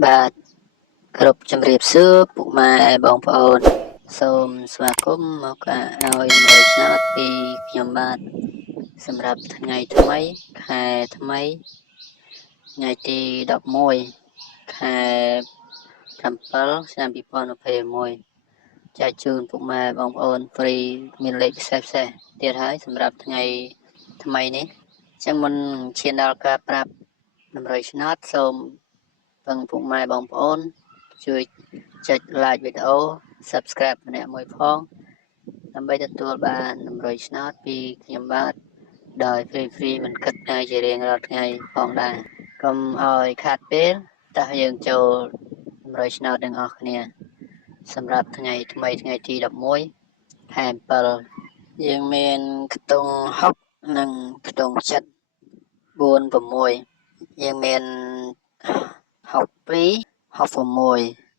បាទគ្រប់ជំរាបសួរពុកម៉ែបងប្អូនសូមស្វាគមន៍មកឲ្យ100ឆ្នាំពីខ្ញុំបាទសម្រាប់ថ្ងៃថ្មីខែថ្មីថ្ងៃទី11ខែ7ឆ្នាំ2021ចែកជូនពុកម៉ែបងប្អូនហ្វ្រីមានលេខពិសេសទៀតហើយសម្រាប់ថ្ងៃថ្មីនេះអញ្ចឹងមុនឈានដល់ការប្រាប់100ឆ្នាំសូមពឹងពុកម៉ែបងប្អូនជួយចុច like វីដេអូ Subscribe ម្នាក់មួយផងដើម្បីទទួលបាន100ឆ្នាំពីខ្ញុំបាទដោយ free មិនគិតថ្ងៃជារៀងរាល់ថ្ងៃផងដែរកុំឲ្យខាតពេលតោះយើងចូល100ឆ្នាំទាំងអស់គ្នាសម្រាប់ថ្ងៃថ្មីថ្ងៃទី11ខែ7យើងមានខ្ទង់60និងខ្ទង់7 4 6យើងមាន62 66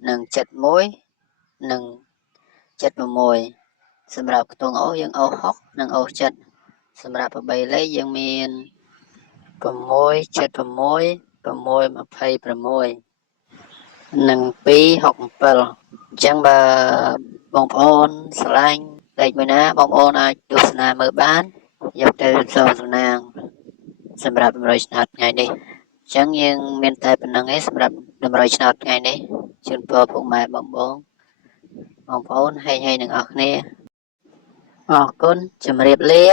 និង71និង76សម្រាប់ខ្ទង់អូសយើងអូស60និងអូស7សម្រាប់8លេខយើងមាន6 76 6 26និង267អញ្ចឹងបើបងប្អូនស្រឡាញ់លេខមួយណាបងប្អូនអាចទស្សនាមើលបានយកទៅសងសំណាងសម្រាប់100ឆ្នាំថ្ងៃនេះអញ្ចឹងយើងមានតែប៉ុណ្្នឹងឯងសម្រាប់100ឆ្នាំថ្ងៃនេះជូនពរពុកម៉ែបងប្អូនហេងទាំងអស់គ្នាអរគុណជម្រាបលា